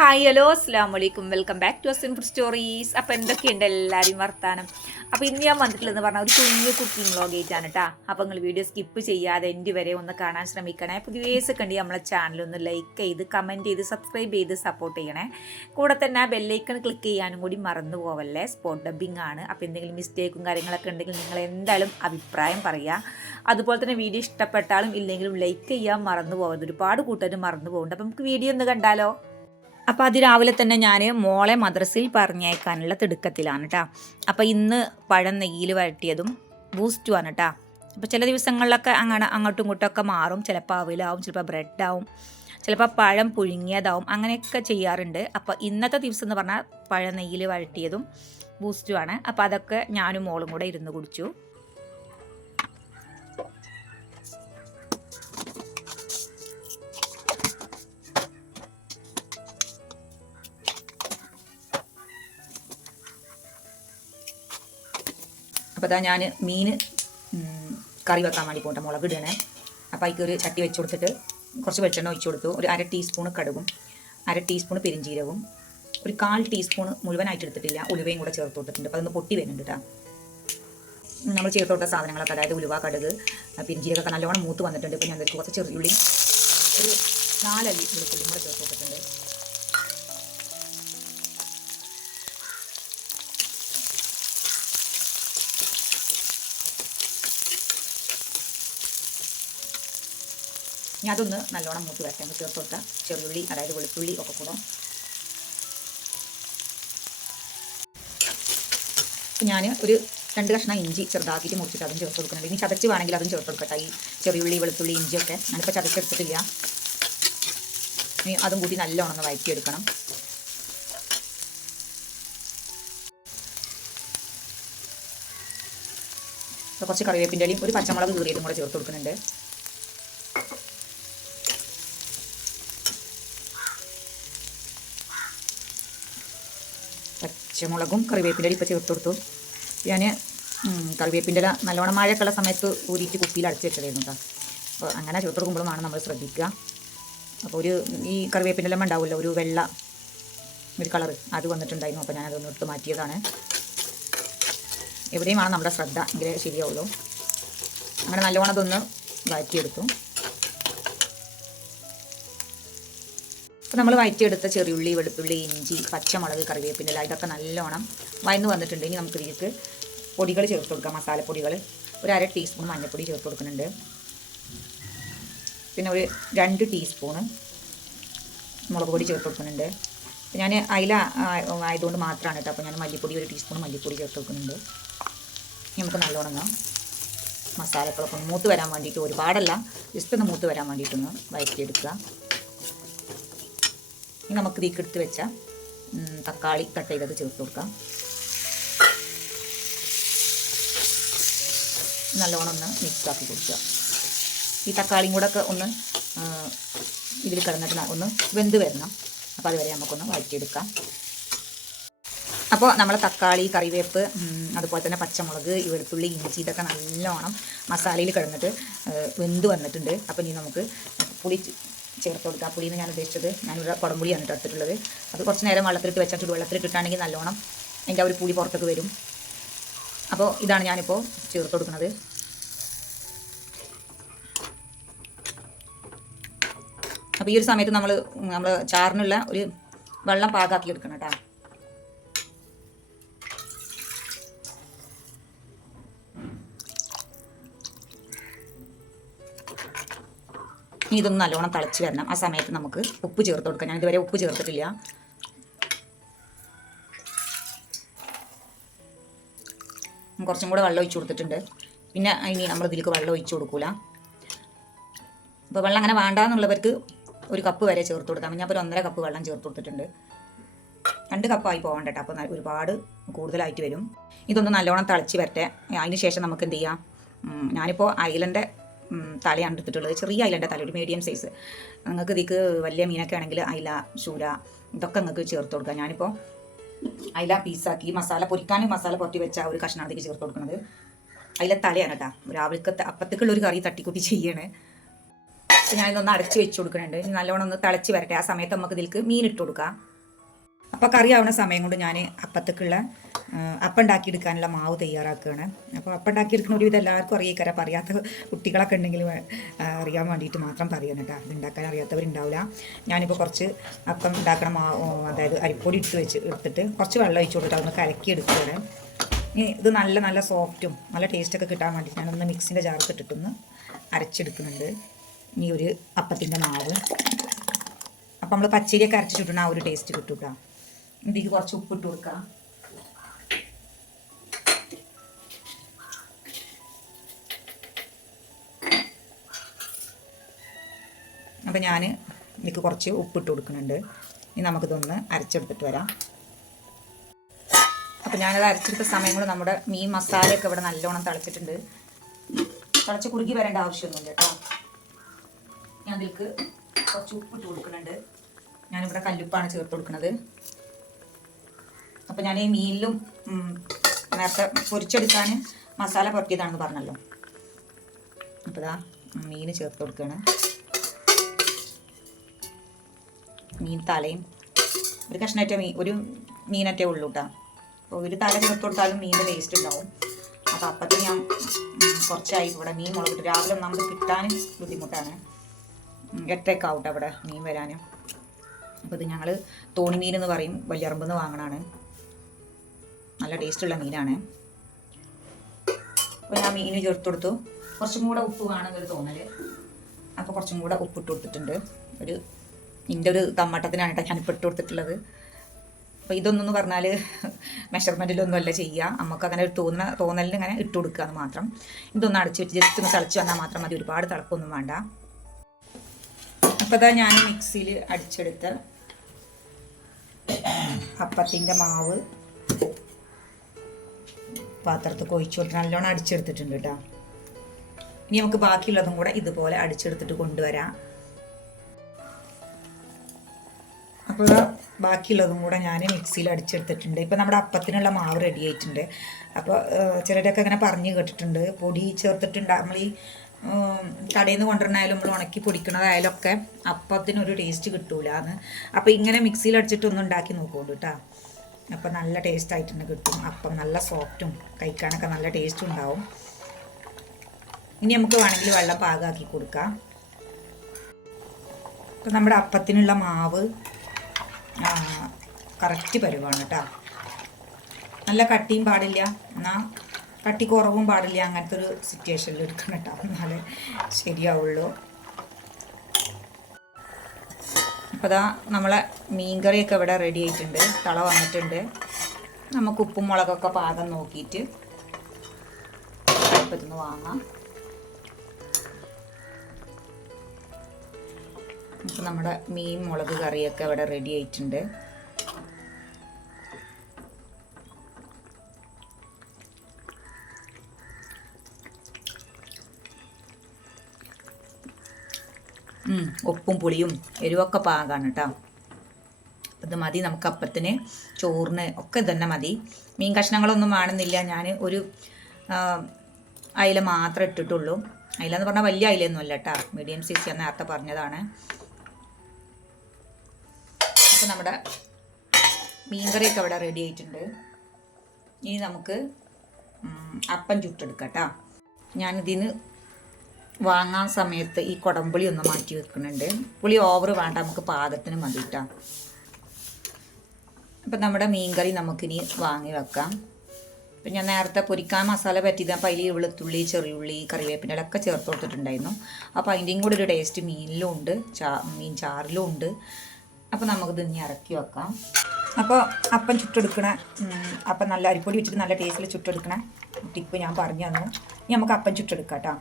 Hi hello അസ്സാം വലൈക്കും welcome back to Asin food stories അപ്പോൾ എന്തൊക്കെയുണ്ട് എല്ലാവരും വർത്താനം? അപ്പോൾ ഇന്ന് ഞാൻ വന്നിട്ടുള്ളതെന്ന് പറഞ്ഞാൽ ഒരു കുഞ്ഞു കുക്കിംഗ് വ്ളോഗ് ആയിട്ടാണ് കേട്ടോ അപ്പോൾ നിങ്ങൾ വീഡിയോ സ്കിപ്പ് ചെയ്യാതെ എന്റെ വരെ ഒന്ന് കാണാൻ ശ്രമിക്കണേ. പുതിയ ഒക്കെ ഉണ്ട് നമ്മളെ ചാനൽ ഒന്ന് ലൈക്ക് ചെയ്ത് കമന്റ് ചെയ്ത് സബ്സ്ക്രൈബ് ചെയ്ത് സപ്പോർട്ട് ചെയ്യണേ. കൂടെ തന്നെ ആ ബെല്ലൈക്കൺ ക്ലിക്ക് ചെയ്യാനും കൂടി മറന്നു പോവല്ലേ? സ്പോട്ട് ഡബ്ബിംഗ് ആണ്. അപ്പോൾ എന്തെങ്കിലും മിസ്റ്റേക്കും കാര്യങ്ങളൊക്കെ ഉണ്ടെങ്കിൽ നിങ്ങൾ എന്തായാലും അഭിപ്രായം പറയുക അതുപോലെ തന്നെ വീഡിയോ ഇഷ്ടപ്പെട്ടാലും ഇല്ലെങ്കിലും ലൈക്ക് ചെയ്യാൻ മറന്നു പോകരുത് ഒരുപാട് കൂട്ടുകാർ മറന്നു പോകുന്നുണ്ട് അപ്പോൾ നമുക്ക് വീഡിയോ ഒന്ന് കണ്ടാലോ? അപ്പോൾ അതിരാവിലെ തന്നെ ഞാൻ മോളെ മദ്രസയിൽ പറഞ്ഞയക്കാനുള്ള തിടുക്കത്തിലാണ് കേട്ടോ അപ്പോൾ ഇന്ന് പഴം നെയ്യിൽ വരട്ടിയതും ബൂസ്റ്റുമാണ് കേട്ടോ അപ്പോൾ ചില ദിവസങ്ങളിലൊക്കെ അങ്ങനെ അങ്ങോട്ടും ഇങ്ങോട്ടൊക്കെ മാറും. ചിലപ്പോൾ അവിലാവും ചിലപ്പോൾ ബ്രെഡാവും ചിലപ്പോൾ പഴം പുഴുങ്ങിയതാവും അങ്ങനെയൊക്കെ ചെയ്യാറുണ്ട്. അപ്പോൾ ഇന്നത്തെ ദിവസം എന്ന് പറഞ്ഞാൽ പഴം നെയ്യിൽ വരട്ടിയതും ബൂസ്റ്റുമാണ് അപ്പോൾ അതൊക്കെ ഞാനും മോളും കൂടെ ഇരുന്ന് കുടിച്ചു. അപ്പോൾ അതാ ഞാൻ മീൻ കറി വെക്കാൻ വേണ്ടി പോകട്ടെ മുളക് ഇടണേ. അപ്പോൾ അതിക്ക് ഒരു ചട്ടി വെച്ച് കൊടുത്തിട്ട് കുറച്ച് വെളിച്ചെണ്ണ ഒഴിച്ച് കൊടുത്തു. ഒരു അര ടീസ്പൂൺ കടുകും അര ടീസ്പൂൺ പെരിഞ്ചീരകവും ഒരു കാൽ ടീസ്പൂൺ മുഴുവനായിട്ട് എടുത്തിട്ടില്ല ഉലുവയും കൂടെ ചേർത്ത് കൊടുത്തിട്ടുണ്ട്. അപ്പോൾ അതൊന്ന് പൊട്ടി വരുന്നുണ്ട് കേട്ടോ നമ്മൾ ചേർത്ത് കൊടുത്ത സാധനങ്ങളൊക്കെ അതായത് ഉലുവ കടുക് പെരിഞ്ചീരകമൊക്കെ നല്ലോണം മൂത്ത് വന്നിട്ടുണ്ട്. ഇപ്പോൾ ഞാൻ കുറച്ച് കുറച്ച് ചെറിയുള്ളി ഒരു നാലല്ലി വെളുത്തുള്ളിയും കൂടെ ചേർത്ത് കൊടുത്തിട്ടുണ്ട്. ഇനി അതൊന്ന് നല്ലോണം മൂത്ത് വരട്ടെ. അങ്ങ് ചേർത്ത് കൊടുത്താൽ ചെറുള്ളി അതായത് വെളുത്തുള്ളി ഒക്കെ കൂടെ. ഞാൻ ഒരു രണ്ട് കഷ്ണം ഇഞ്ചി ചെറുതാക്കിയിട്ട് മുറിച്ചിട്ട് അതും ചേർത്ത് കൊടുക്കുന്നുണ്ട്. ഇനി ചതച്ച് വേണമെങ്കിൽ അതും ചേർത്ത് കൊടുക്കട്ടെ ഈ ചെറിയുള്ളി വെളുത്തുള്ളി ഇഞ്ചിയൊക്കെ. ഞാനിപ്പോൾ ചതച്ചെടുത്തിട്ടില്ല. ഇനി അതും കൂടി നല്ലോണം ഒന്ന് വഴറ്റിയെടുക്കണം. കുറച്ച് കറിവേപ്പിന്റെ ഒരു പച്ചമുളക് കീറിയതും കൂടെ ചേർത്ത് കൊടുക്കുന്നുണ്ട്. പച്ചമുളകും കറിവേപ്പിന്റെ ഇപ്പം ചേർത്ത് കൊടുത്തു. ഞാൻ കറിവേപ്പിന്റെ ഇല നല്ലോണം മഴയൊക്കെയുള്ള സമയത്ത് ഊരിയിട്ട് കുപ്പിയിൽ അടച്ച് വെച്ചതായിരുന്നു കേട്ടോ അപ്പോൾ അങ്ങനെ ചേർത്ത് കൊടുക്കുമ്പോഴുമാണ് നമ്മൾ ശ്രദ്ധിക്കുക. അപ്പോൾ ഒരു ഈ കറിവേപ്പിന്റെ ഇല ഉണ്ടാവുമല്ലോ ഒരു വെള്ള ഒരു കളറ് അത് വന്നിട്ടുണ്ടായിരുന്നു. അപ്പോൾ ഞാനതൊന്ന് ഒന്നിട്ട് മാറ്റിയതാണ്. എവിടെയുമാണ് നമ്മുടെ ശ്രദ്ധ? എങ്കിലേ ശരിയാവുള്ളൂ അങ്ങനെ നല്ലോണം അതൊന്ന് വഴറ്റിയെടുത്തു. അപ്പോൾ നമ്മൾ വഴറ്റിയെടുത്ത ചെറിയുള്ളി വെളുത്തുള്ളി ഇഞ്ചി പച്ചമുളക് കറിവേപ്പിന്റെ ഇതൊക്കെ നല്ലോണം വയന്ന് വന്നിട്ടുണ്ട്. ഇനി നമുക്ക് ഇതിലേക്ക് പൊടികൾ ചേർത്ത് കൊടുക്കാം. മസാലപ്പൊടികൾ. ഒരു അര ടീസ്പൂൺ മഞ്ഞൾപ്പൊടി ചേർത്ത് കൊടുക്കുന്നുണ്ട്. പിന്നെ ഒരു രണ്ട് ടീസ്പൂണ് മുളക് പൊടി ചേർത്ത് കൊടുക്കുന്നുണ്ട്. ഞാൻ അയില ആയതുകൊണ്ട് മാത്രമാണ് കേട്ടോ. അപ്പോൾ ഞാൻ മല്ലിപ്പൊടി ഒരു ടീസ്പൂൺ മല്ലിപ്പൊടി ചേർത്ത് കൊടുക്കുന്നുണ്ട്. നമുക്ക് നല്ലോണം ഒന്ന് മൂത്ത് വരാൻ വേണ്ടിയിട്ട് ഒരുപാടല്ല ജസ്റ്റ് ഒന്ന് മൂത്ത് വരാൻ വേണ്ടിയിട്ടൊന്ന് വഴറ്റിയെടുക്കുക ഇനി നമുക്ക് ഇതിലേക്ക് എടുത്ത് വെച്ച തക്കാളി കട്ട് ചെയ്തത് ചേർത്ത് കൊടുക്കാം. നല്ലോണം ഒന്ന് മിക്സ് ആക്കി കൊടുക്കുക. ഈ തക്കാളിയും കൂടെ ഒക്കെ ഒന്ന് ഇതിൽ കിടന്നിട്ട് ഒന്ന് വെന്ത് വരണം. അപ്പോൾ അതുവരെ നമുക്കൊന്ന് വഴറ്റിയെടുക്കാം. അപ്പോൾ നമ്മൾ തക്കാളി കറിവേപ്പ് അതുപോലെ തന്നെ പച്ചമുളക് വെളുത്തുള്ളി ഇഞ്ചി ഇതൊക്കെ നല്ലോണം മസാലയിൽ കിടന്നിട്ട് വെന്ത് വന്നിട്ടുണ്ട്. അപ്പോൾ ഇനി നമുക്ക് പുളി ചേർത്ത് ആ പുളിയെന്ന് ഞാൻ ഉദ്ദേശിച്ചത് ഞാനിവിടെ കുടംപുളിയാണ് കേട്ടോ എടുത്തിട്ടുള്ളത്. അത് കുറച്ച് നേരം വെള്ളത്തിലിട്ട് വെച്ചാൽ ചുടുവെള്ളത്തിലിട്ടിട്ടാണെങ്കിൽ നല്ലോണം എന്റെ ആ ഒരു പുളി പുറത്തേക്ക് വരും. അപ്പോൾ ഇതാണ് ഞാനിപ്പോൾ ചേർത്ത് കൊടുക്കുന്നത്. അപ്പോൾ ഈ ഒരു സമയത്ത് നമ്മൾ നമ്മൾ ചാറിനുള്ള ഒരു വെള്ളം പാകാക്കി എടുക്കണം കേട്ടോ. ഇനി ഇതൊന്ന് നല്ലോണം തിളച്ച് വരണം. ആ സമയത്ത് നമുക്ക് ഉപ്പ് ചേർത്ത് കൊടുക്കാം. ഞാൻ ഇതുവരെ ഉപ്പ് ചേർത്തിട്ടില്ല. കുറച്ചും കൂടെ വെള്ളം ഒഴിച്ചു കൊടുത്തിട്ടുണ്ട്. പിന്നെ ഇനി നമ്മൾ ഇതിലേക്ക് വെള്ളം ഒഴിച്ചു കൊടുക്കൂല. അപ്പോൾ വെള്ളം അങ്ങനെ വേണ്ടാന്നുള്ളവർക്ക് ഒരു കപ്പ് വരെ ചേർത്ത് കൊടുക്കാം. ഞാൻ ഒരു ഒന്നര കപ്പ് വെള്ളം ചേർത്ത് കൊടുത്തിട്ടുണ്ട്. രണ്ട് കപ്പായി പോകണ്ട കേട്ടോ. അപ്പോൾ ഒരുപാട് കൂടുതലായിട്ട് വരും. ഇതൊന്ന് നല്ലോണം തിളച്ച് വരട്ടെ. അതിന് ശേഷം നമുക്ക് എന്ത് ചെയ്യാം? ഞാനിപ്പോൾ അയിലന്റെ തലയാണ് എടുത്തിട്ടുള്ളത് ചെറിയ അയിലന്റെ തല ഒരു മീഡിയം സൈസ് നിങ്ങൾക്ക് ഇതിക്ക് വലിയ മീനൊക്കെ ആണെങ്കിൽ അയില ശൂര ഇതൊക്കെ നിങ്ങൾക്ക് ചേർത്ത് കൊടുക്കാം. ഞാനിപ്പോൾ അയില പീസാക്കി മസാല പൊരിക്കാനും മസാല പൊട്ടി വെച്ച ഒരു കഷ്ണാണ് ഇതിലേക്ക് ചേർത്ത് കൊടുക്കുന്നത്. അതിലെ തലയാണ് കേട്ടോ. രാവിലത്തെ അപ്പത്തേക്കുള്ള ഒരു കറി തട്ടിക്കൂട്ടി ചെയ്യണേ. ഞാനിതൊന്ന് അടച്ച് വെച്ച് കൊടുക്കുന്നുണ്ട് നല്ലോണം ഒന്ന് തിളച്ച് വരട്ടെ. ആ സമയത്ത് നമുക്ക് ഇതിലേക്ക് മീൻ ഇട്ട് കൊടുക്കാം. അപ്പോൾ കറി ആവുന്ന സമയം കൊണ്ട് ഞാൻ അപ്പത്തേക്കുള്ള അപ്പുണ്ടാക്കി എടുക്കാനുള്ള മാവ് തയ്യാറാക്കുകയാണ്. അപ്പോൾ അപ്പം എടുക്കുന്ന ഒരുവിധം എല്ലാവർക്കും അറിയിക്കാരം. അറിയാത്ത കുട്ടികളൊക്കെ ഉണ്ടെങ്കിൽ അറിയാൻ വേണ്ടിയിട്ട് മാത്രം പറയാൻ കേട്ടോ ഉണ്ടാക്കാൻ അറിയാത്തവരുണ്ടാവില്ല. ഞാനിപ്പോൾ കുറച്ച് അപ്പം ഉണ്ടാക്കണ മാവ് അതായത് അരിപ്പൊടി ഇട്ട് വെച്ച് എടുത്തിട്ട് കുറച്ച് വെള്ളം ഒഴിച്ച് കൊടുത്തിട്ട് അതൊന്ന് കലക്കി എടുക്കുകയാണ്. ഇനി ഇത് നല്ല നല്ല സോഫ്റ്റും നല്ല ടേസ്റ്റൊക്കെ കിട്ടാൻ വേണ്ടി ഞാനൊന്ന് മിക്സിന്റെ ജാർക്ക് ഇട്ടിട്ടൊന്ന് അരച്ചെടുക്കുന്നുണ്ട്. ഇനി ഒരു അപ്പത്തിന്റെ മാവ്. അപ്പം നമ്മൾ പച്ചരിയൊക്കെ അരച്ചിട്ടുണ്ടെങ്കിൽ ആ ഒരു ടേസ്റ്റ് കിട്ടും കേട്ടോ ഇതിലേക്ക് കുറച്ച് ഉപ്പിട്ട് കൊടുക്കാം. അപ്പം ഞാൻ ഇതിക്ക് കുറച്ച് ഉപ്പിട്ട് കൊടുക്കുന്നുണ്ട്. ഇനി നമുക്കിതൊന്ന് അരച്ചെടുത്തിട്ട് വരാം. അപ്പം ഞാനത് അരച്ചെടുത്ത സമയം കൊണ്ട് നമ്മുടെ മീൻ മസാലയൊക്കെ ഇവിടെ നല്ലോണം തിളച്ചിട്ടുണ്ട്. തിളച്ച് കുറുകി വരേണ്ട ആവശ്യമൊന്നുമില്ല കേട്ടോ. ഞാൻ ഇതിൽക്ക് കുറച്ച് ഉപ്പിട്ട് കൊടുക്കുന്നുണ്ട്. ഞാനിവിടെ കല്ലുപ്പാണ് ചേർത്ത് കൊടുക്കുന്നത്. അപ്പം ഞാൻ ഈ മീനിലും നേരത്തെ പൊരിച്ചെടുക്കാൻ മസാല പുറത്തിയതാണെന്ന് പറഞ്ഞല്ലോ. അപ്പോൾ ഇതാ മീൻ ചേർത്ത് കൊടുക്കുകയാണ് മീൻ തലയും. ഒരു കഷ്ണറ്റ മീൻ ഒരു മീനറ്റേ ഉള്ളൂ കേട്ടോ അപ്പോൾ ഒരു തല ചേർത്ത് കൊടുത്താലും മീനിന്റെ വേസ്റ്റ് ഉണ്ടാവും. അപ്പോൾ അപ്പത്തിന് ഞാൻ കുറച്ചായി. ഇവിടെ മീൻ മുളകിട്ട് രാവിലെ നമുക്ക് കിട്ടാൻ ബുദ്ധിമുട്ടാണ്. എട്ടൊക്കെ ആവട്ടെ അവിടെ മീൻ വരാനും. അപ്പോൾ ഇത് ഞങ്ങൾ തോണിമീൻ എന്ന് പറയും. വലിയറമ്പെന്ന് വാങ്ങണതാണ് നല്ല ടേസ്റ്റുള്ള മീനാണ്. അപ്പോൾ ഞാൻ മീന് ചേർത്ത് കൊടുത്തു. കുറച്ചും കൂടെ ഉപ്പ് വേണമെന്നൊരു തോന്നൽ അപ്പോൾ കുറച്ചും കൂടെ ഉപ്പിട്ട് കൊടുത്തിട്ടുണ്ട്. ഒരു ഇതിന്റെ ഒരു തമ്മട്ടത്തിനാണ് കേട്ടോ ഞാനിപ്പോൾ ഇട്ട് കൊടുത്തിട്ടുള്ളത്. അപ്പോൾ ഇതൊന്നെന്ന് പറഞ്ഞാൽ മെഷർമെന്റിലൊന്നുമല്ല ചെയ്യുക നമുക്ക് അങ്ങനെ ഒരു തോന്നുന്ന തോന്നലിന് ഇങ്ങനെ ഇട്ട് കൊടുക്കുക എന്ന് മാത്രം. ഇതൊന്ന് അടച്ച് വെച്ച് ജസ്റ്റ് ഒന്ന് തിളച്ച് വന്നാൽ മാത്രം മതി. ഒരുപാട് തിളക്കൊന്നും വേണ്ട. അപ്പോൾ ഇതാ ഞാൻ മിക്സിയിൽ അടിച്ചെടുത്ത് അപ്പത്തിന്റെ മാവ്. പാത്രത്തിൽ ഒഴിച്ചു കൊടുത്ത് നല്ലോണം അടിച്ചെടുത്തിട്ടുണ്ട് കേട്ടോ. ഇനി നമുക്ക് ബാക്കിയുള്ളതും കൂടെ ഇതുപോലെ അടിച്ചെടുത്തിട്ട് കൊണ്ടുവരാം. അപ്പോൾ ബാക്കിയുള്ളതും കൂടെ ഞാൻ മിക്സിയിൽ അടിച്ചെടുത്തിട്ടുണ്ട്. ഇപ്പോൾ നമ്മുടെ അപ്പത്തിനുള്ള മാവ് റെഡി ആയിട്ടുണ്ട്. അപ്പോൾ ചിലരൊക്കെ അങ്ങനെ പറഞ്ഞു കേട്ടിട്ടുണ്ട്. പൊടി ചേർത്തിട്ടുണ്ട്. നമ്മൾ ഈ കടയിൽ നിന്ന് കൊണ്ടുവരണായാലും നമ്മൾ ഉണക്കി പൊടിക്കണതായാലും ഒക്കെ അപ്പത്തിനൊരു ടേസ്റ്റ് കിട്ടൂല എന്ന് അപ്പോൾ ഇങ്ങനെ മിക്സിയിൽ അടിച്ചിട്ട് ഒന്ന് ഉണ്ടാക്കി നോക്കുള്ളൂ കേട്ടോ. അപ്പോൾ നല്ല ടേസ്റ്റ് ആയിട്ടുണ്ട് കിട്ടും. അപ്പം നല്ല സോഫ്റ്റും കഴിക്കാനൊക്കെ നല്ല ടേസ്റ്റും ഉണ്ടാവും. ഇനി നമുക്ക് വേണമെങ്കിൽ വെള്ളം പാകമാക്കി കൊടുക്കാം. ഇപ്പം നമ്മുടെ അപ്പത്തിനുള്ള മാവ് കറക്റ്റ് പരുവാണ് കേട്ടോ. നല്ല കട്ടിയും പാടില്ല. എന്നാൽ കട്ടി കുറവും പാടില്ല. അങ്ങനത്തെ ഒരു സിറ്റുവേഷനിൽ എടുക്കണം കേട്ടോ. എന്നാലേ ശരിയാവുള്ളൂ. അപ്പോൾ അതാ നമ്മളെ മീൻകറിയൊക്കെ ഇവിടെ റെഡി ആയിട്ടുണ്ട്. തള വന്നിട്ടുണ്ട്. നമുക്ക് ഉപ്പും മുളകൊക്കെ പാകം നോക്കിയിട്ട് അടുപ്പത്തുനിന്ന് വാങ്ങാം. അപ്പോൾ നമ്മുടെ മീൻ മുളക് കറിയൊക്കെ ഇവിടെ റെഡി ആയിട്ടുണ്ട്. ഉപ്പും പുളിയും എരിവൊക്കെ പാകാണ് കേട്ടോ ഇത് മതി നമുക്ക് അപ്പത്തിന് ചോറിന് ഒക്കെ തന്നെ മതി. മീൻ കഷ്ണങ്ങളൊന്നും വേണമെന്നില്ല. ഞാൻ ഒരു അയില മാത്രമേ ഇട്ടിട്ടുള്ളൂ. അയില എന്ന് പറഞ്ഞാൽ വലിയ അയിലൊന്നും അല്ല കേട്ടോ മീഡിയം സൈസ് ഞാൻ നേരത്തെ പറഞ്ഞതാണ്. അപ്പോൾ നമ്മുടെ മീൻകറിയൊക്കെ ഇവിടെ റെഡി ആയിട്ടുണ്ട്. ഇനി നമുക്ക് അപ്പം ചുട്ടെടുക്കാം കേട്ടോ ഞാനിതിന് വാങ്ങാൻ സമയത്ത് ഈ കുടംപുളി ഒന്ന് മാറ്റി വെക്കുന്നുണ്ട്. പുളി ഓവർ വേണ്ട നമുക്ക് പാകത്തിന് മതി കേട്ടോ അപ്പം നമ്മുടെ മീൻകറി നമുക്കിനി വാങ്ങി വെക്കാം. ഇപ്പം ഞാൻ നേരത്തെ പൊരിക്കാൻ മസാല പറ്റിയത് അപ്പം അതിൽ വെളുത്തുള്ളി ചെറിയുള്ളി കറിവേപ്പിന്റെ ഒക്കെ ചേർത്ത് കൊടുത്തിട്ടുണ്ടായിരുന്നു. അപ്പോൾ അതിന്റെയും കൂടെ ഒരു ടേസ്റ്റ് മീനിലും ഉണ്ട് ചാ മീൻ ചാറിലും ഉണ്ട്. അപ്പോൾ നമുക്കിത് ഇനി ഇറക്കി വെക്കാം. അപ്പോൾ അപ്പം ചുട്ടെടുക്കണ അപ്പം നല്ല അരിപ്പൊടി വെച്ചിട്ട് നല്ല ടേസ്റ്റിൽ ചുട്ടെടുക്കണ ടിപ്പ് ഞാൻ പറഞ്ഞു തന്നു. ഇനി നമുക്ക് അപ്പം ചുട്ടെടുക്കാം കേട്ടോ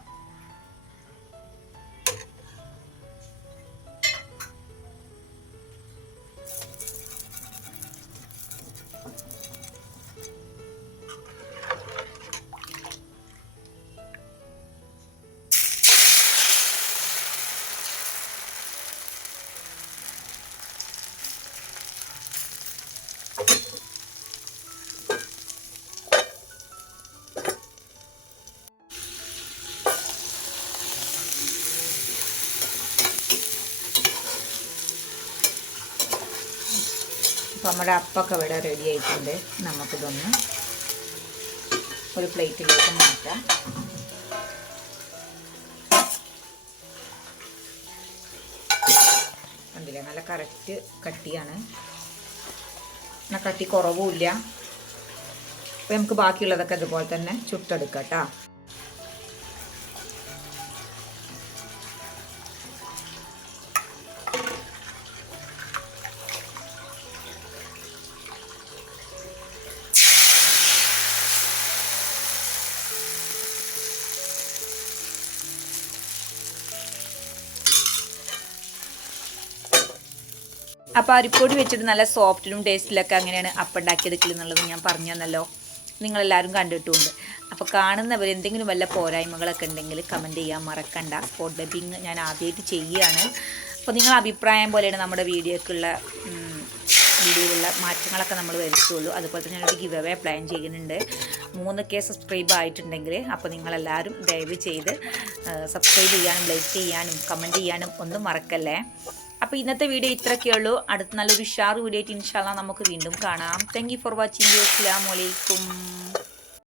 അപ്പോൾ നമ്മുടെ അപ്പൊക്കെ ഇവിടെ റെഡി ആയിട്ടുണ്ട്. നമുക്കിതൊന്ന് ഒരു പ്ലേറ്റിലേക്ക് മാറ്റാം. കണ്ടില്ലേ? നല്ല കറക്റ്റ് കട്ടിയാണ്. എന്നാൽ കട്ടി കുറവുമില്ല. അപ്പോൾ നമുക്ക് ബാക്കിയുള്ളതൊക്കെ ഇതുപോലെ തന്നെ ചുട്ടെടുക്കാം കേട്ടോ. അപ്പോൾ അരിപ്പൊടി വെച്ചിട്ട് നല്ല സോഫ്റ്റിലും ടേസ്റ്റിലൊക്കെ അങ്ങനെയാണ് അപ്പം ഞാൻ പറഞ്ഞു തന്നല്ലോ. നിങ്ങളെല്ലാവരും കണ്ടിട്ടുമുണ്ട്. അപ്പോൾ കാണുന്നവർ എന്തെങ്കിലും വല്ല പോരായ്മകളൊക്കെ ഉണ്ടെങ്കിൽ കമന്റ് ചെയ്യാൻ മറക്കണ്ട. സ്പോട്ട് ഡബിങ് ഞാൻ ആദ്യമായിട്ട് ചെയ്യുകയാണ് അപ്പോൾ നിങ്ങളുടെ അഭിപ്രായം പോലെയാണ് നമ്മുടെ വീഡിയോക്കുള്ള വീഡിയോയിലുള്ള മാറ്റങ്ങളൊക്കെ നമ്മൾ വരുത്തുള്ളൂ. അതുപോലെ തന്നെ ഞാനൊരു ഗിവ് അവേ പ്ലാൻ ചെയ്യുന്നുണ്ട്. മൂന്ന് കെ സബ്സ്ക്രൈബ് ആയിട്ടുണ്ടെങ്കിൽ അപ്പോൾ നിങ്ങളെല്ലാവരും ദയവ് ചെയ്ത് സബ്സ്ക്രൈബ് ചെയ്യാനും ലൈക്ക് ചെയ്യാനും കമന്റ് ചെയ്യാനും ഒന്നും മറക്കല്ലേ? അപ്പോൾ ഇന്നത്തെ വീഡിയോ ഇത്രയൊക്കെ ഉള്ളൂ. അടുത്ത നല്ലൊരു ഷാർ വീഡിയോ ഇൻഷാല്ല നമുക്ക് വീണ്ടും കാണാം. താങ്ക് ഫോർ വാച്ചിങ് അസ്സാം വലൈക്കും